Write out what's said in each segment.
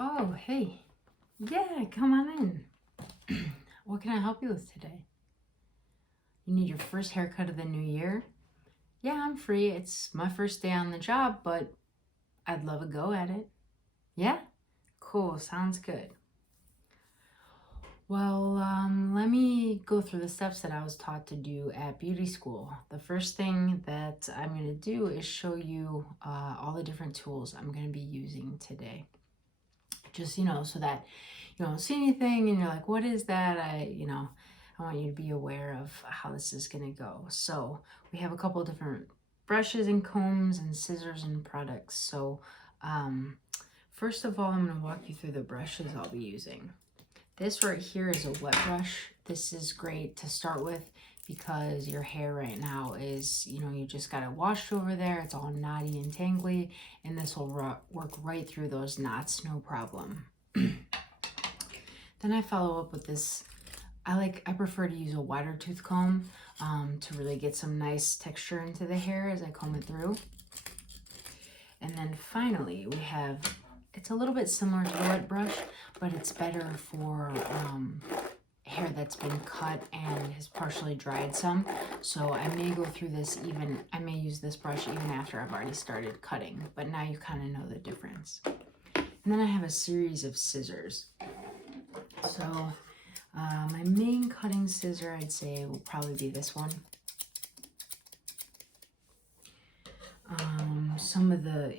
Oh, hey. Yeah, come on in. What can I help you with today? You need your first haircut of the new year? Yeah, I'm free. It's my first day on the job, but I'd love a go at it. Yeah? Cool, sounds good. Well, let me go through the steps that I was taught to do at beauty school. The first thing that I'm going to do is show you all the different tools I'm going to be using today. Just, so that you don't see anything and you're like, what is that? I want you to be aware of how this is going to go. So we have a couple of different brushes and combs and scissors and products. So first of all, I'm going to walk you through the brushes I'll be using. This right here is a wet brush. This is great to start with because your hair right now is, you just got it washed over there. It's all knotty and tangly, and this will work right through those knots, no problem. Then I follow up with this. I prefer to use a wider tooth comb to really get some nice texture into the hair as I comb it through. And then finally we have, it's a little bit similar to the wet brush, but it's better for hair that's been cut and has partially dried some. So I may go through this I may use this brush even after I've already started cutting, but now you kind of know the difference. And then I have a series of scissors. So my main cutting scissor, I'd say, will probably be this one. Some of the,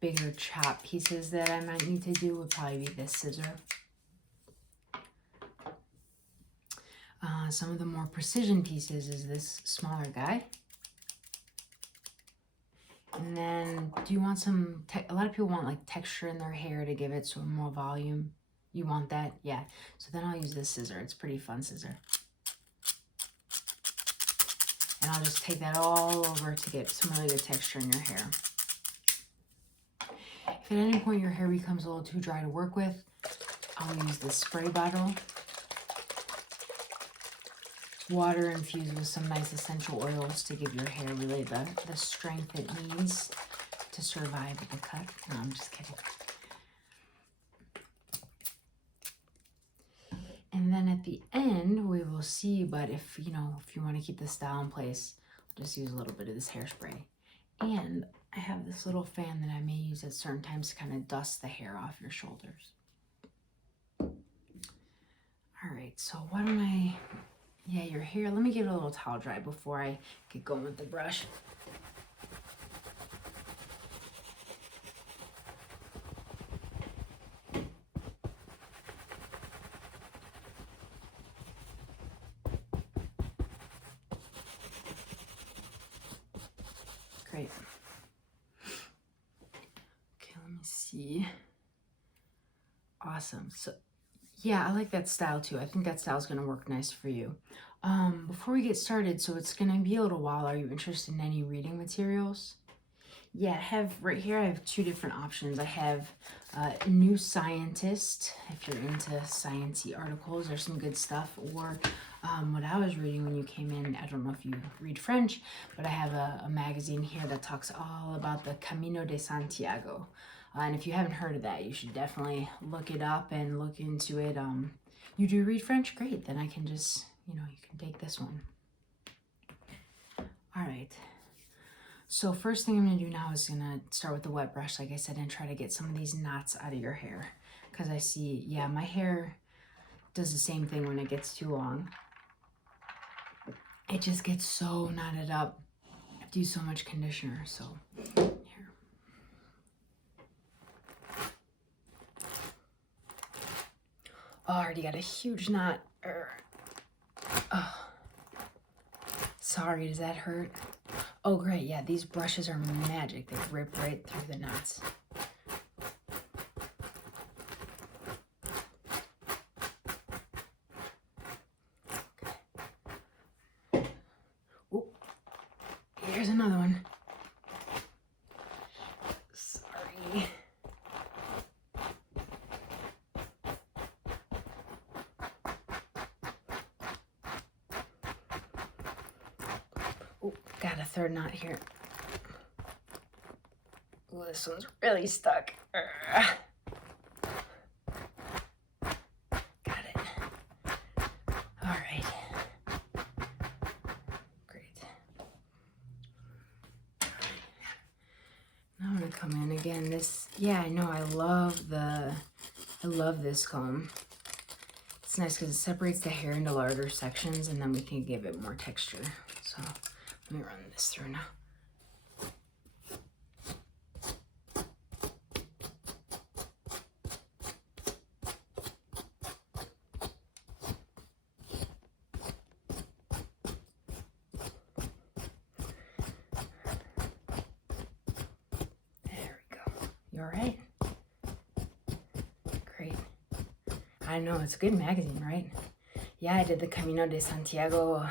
bigger chop pieces that I might need to do would probably be this scissor. Some of the more precision pieces is this smaller guy. And then, do you want some, a lot of people want like texture in their hair to give it some more volume. You want that? Yeah. So then I'll use this scissor. It's a pretty fun scissor. And I'll just take that all over to get some really good texture in your hair. If at any point your hair becomes a little too dry to work with, I'll use this spray bottle. Water infused with some nice essential oils to give your hair really the strength it needs to survive the cut. No, I'm just kidding. And then at the end, we will see, but if you want to keep the style in place, I'll just use a little bit of this hairspray. And I have this little fan that I may use at certain times to kind of dust the hair off your shoulders. All right, so why don't your hair, let me get a little towel dry before I get going with the brush. Great. Okay, let me see. Awesome. So yeah, I like that style too. I think that style is going to work nice for you. Before we get started, so it's going to be a little while. Are you interested in any reading materials? Yeah, I have right here, I have two different options. I have New Scientist, if you're into sciencey articles, there's some good stuff. Or what I was reading when you came in, I don't know if you read French, but I have a magazine here that talks all about the Camino de Santiago. And if you haven't heard of that, you should definitely look it up and look into it. You do read French? Great, then I can just, you can take this one. All right. So first thing I'm going to do now is going to start with the wet brush, like I said, and try to get some of these knots out of your hair. Because I see, yeah, my hair does the same thing when it gets too long. It just gets so knotted up. I do so much conditioner, so here. Oh, I already got a huge knot. Oh. Sorry, does that hurt? Oh, great. Yeah, these brushes are magic. They rip right through the knots. Okay. Oh, here's another one. Sorry. Oh, got a third knot here. Oh, this one's really stuck. come in again. This, yeah, I know, I love this comb. It's nice because it separates the hair into larger sections, and then we can give it more texture. So let me run this through now. There we go. You all right? Great. I know, it's a good magazine, right? Yeah, I did the Camino de Santiago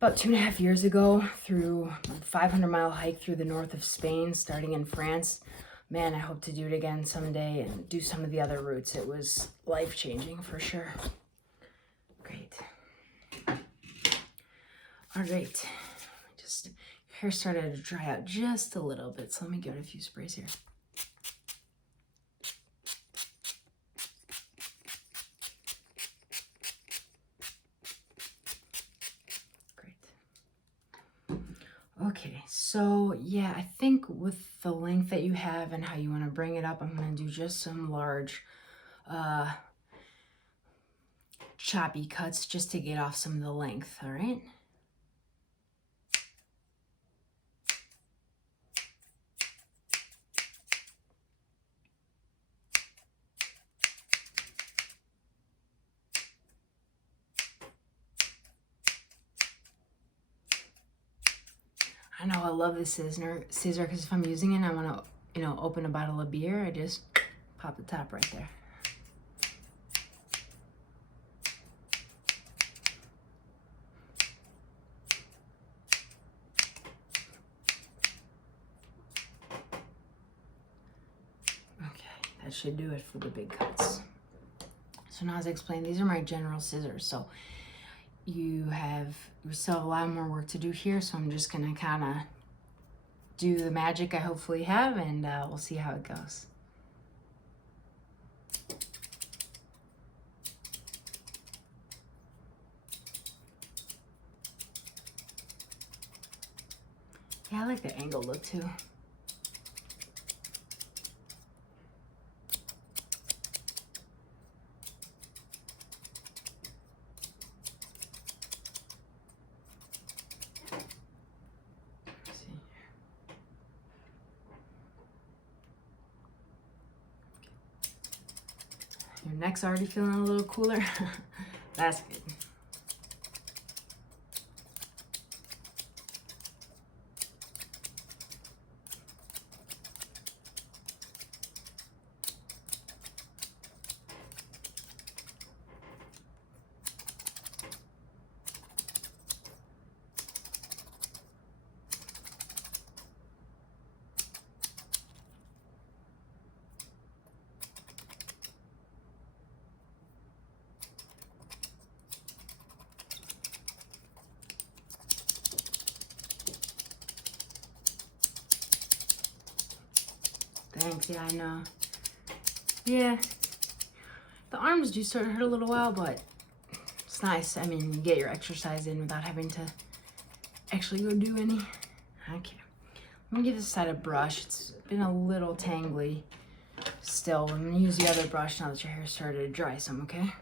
about 2.5 years ago, through a 500-mile hike through the north of Spain, starting in France. Man, I hope to do it again someday and do some of the other routes. It was life-changing for sure. Great. All right. Just, your hair started to dry out just a little bit, so let me give it a few sprays here. Okay, so yeah, I think with the length that you have and how you want to bring it up, I'm going to do just some large choppy cuts just to get off some of the length, all right? I know, I love this scissor because if I'm using it, I want to, you know, open a bottle of beer, I just pop the top right there. Okay, that should do it for the big cuts. So now, as I explained, these are my general scissors. So you still have a lot more work to do here, so I'm just gonna kind of do the magic I hopefully have, and we'll see how it goes. Yeah, I like the angle look too. Your neck's already feeling a little cooler. That's good. Thanks, yeah, I know. Yeah, the arms do sort of hurt a little while, but it's nice. I mean, you get your exercise in without having to actually go do any. Okay, let me give this side a brush. It's been a little tangly still. I'm gonna use the other brush now that your hair started to dry some, okay?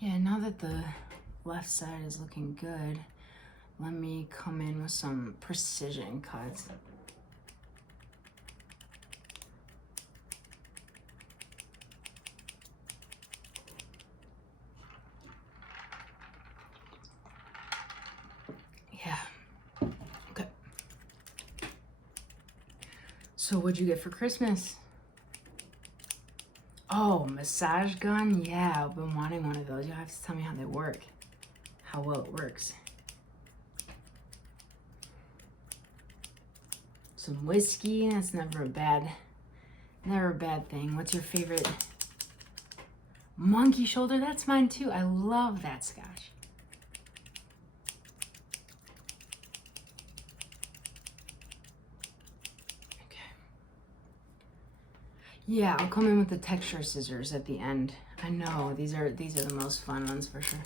Yeah, now that the left side is looking good, let me come in with some precision cuts. Yeah, okay. So what'd you get for Christmas? Oh, massage gun? Yeah, I've been wanting one of those. You'll have to tell me how they work, how well it works. Some whiskey, that's never a bad Never a bad thing. What's your favorite? Monkey shoulder, that's mine too. I love that scotch. Okay. Yeah, I'll come in with the texture scissors at the end. I know, these are the most fun ones for sure.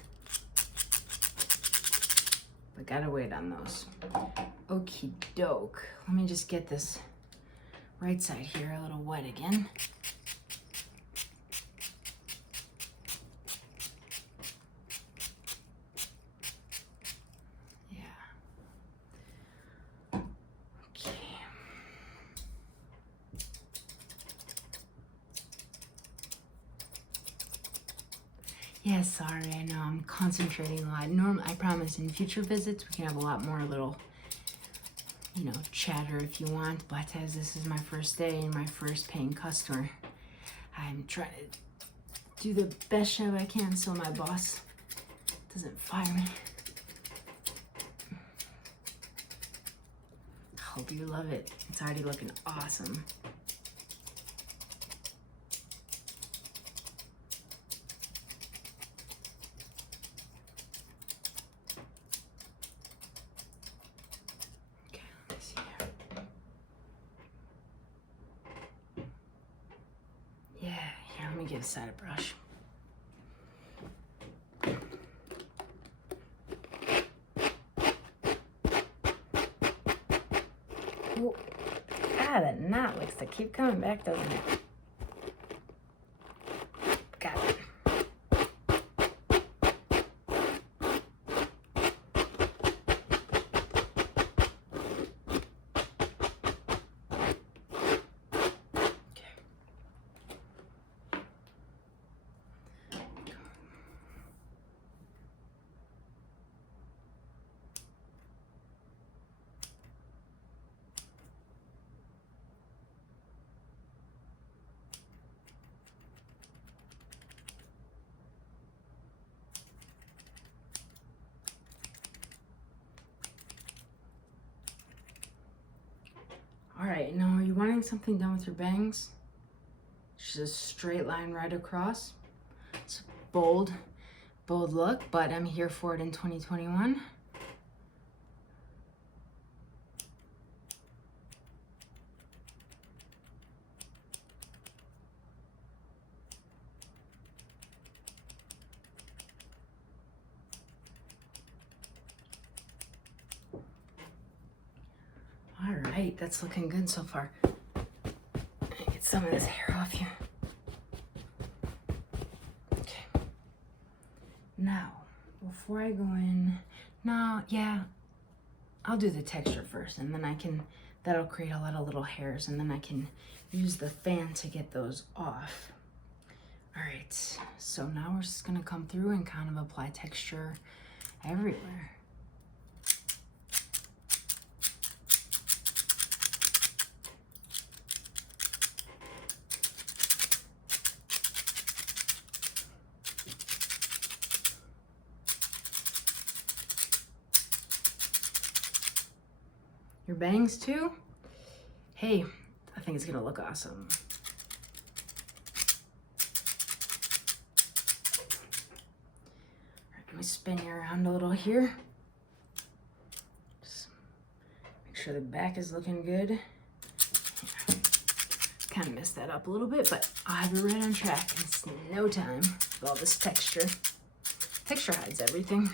But gotta wait on those. Okie doke. Let me just get this right side here a little wet again. Yeah, sorry, I know I'm concentrating a lot. I promise in future visits we can have a lot more little, chatter if you want. But as this is my first day and my first paying customer, I'm trying to do the best job I can so my boss doesn't fire me. Hope you love it. It's already looking awesome. Let me get a side brush. Ooh. Ah, that knot likes to keep coming back, doesn't it? Got it. All right, now are you wanting something done with your bangs? Just a straight line right across. It's a bold look, but I'm here for it in 2021. All right, that's looking good so far. Get some of this hair off you. Okay. Now, before I go in, I'll do the texture first, and then that'll create a lot of little hairs, and then I can use the fan to get those off. All right, so now we're just gonna come through and kind of apply texture everywhere. Your bangs too? Hey, I think it's gonna look awesome. All right, let me spin you around a little here. Just make sure the back is looking good. Kind of messed that up a little bit, but I'll have it right on track. It's no time with all this texture. Texture hides everything.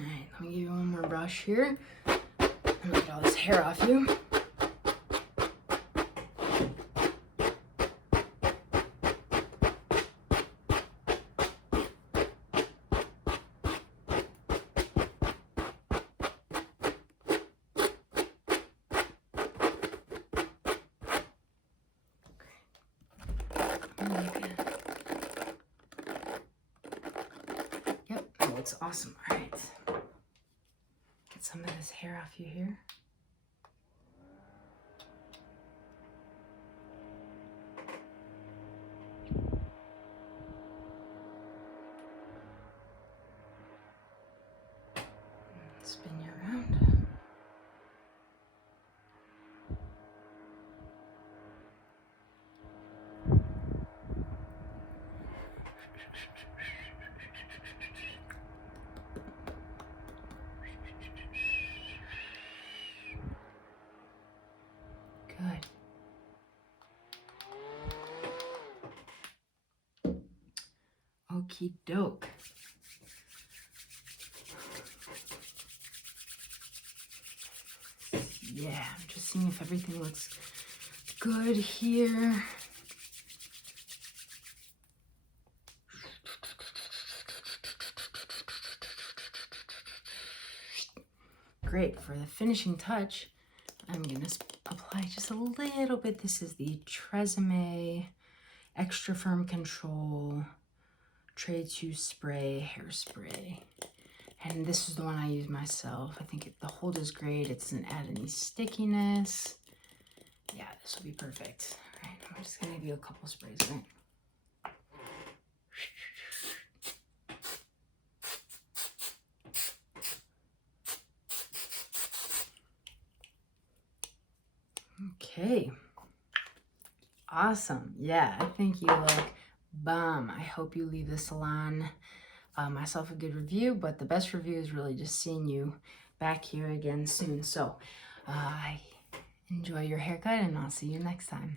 Alright, let me give you one more brush here. I'm gonna get all this hair off you. looks awesome. All right. Get some of this hair off your hair. Spin you around. Good. Okie doke. Yeah, I'm just seeing if everything looks good here. Great. For the finishing touch, I'm going to apply just a little bit. This is the Tresemme Extra Firm Control Tray 2 Spray Hairspray. And this is the one I use myself. I think the hold is great. It doesn't add any stickiness. Yeah, this will be perfect. All right, I'm just going to give you a couple sprays, right? Okay. Awesome. Yeah, I think you look bomb. I hope you leave the salon myself a good review, but the best review is really just seeing you back here again soon. So enjoy your haircut, and I'll see you next time.